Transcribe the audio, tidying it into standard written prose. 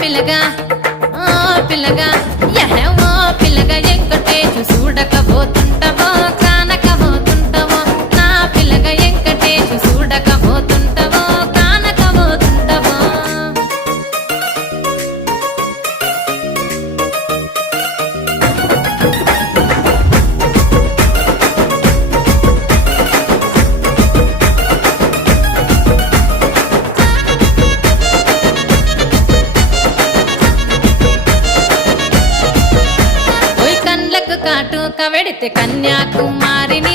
పిల్లగా ఓ పిల్లగా యహో పిల్లగా ఎంకటేశు చూడకపోతుంటవో కానకపోతుంటవో నా పిల్లగా ఎంకటేశు చూడకపోతుంటవో కానకపోతుంటవో ఓయ్ కండ్లకు కాటుక వెడితే కన్యాకుమారిని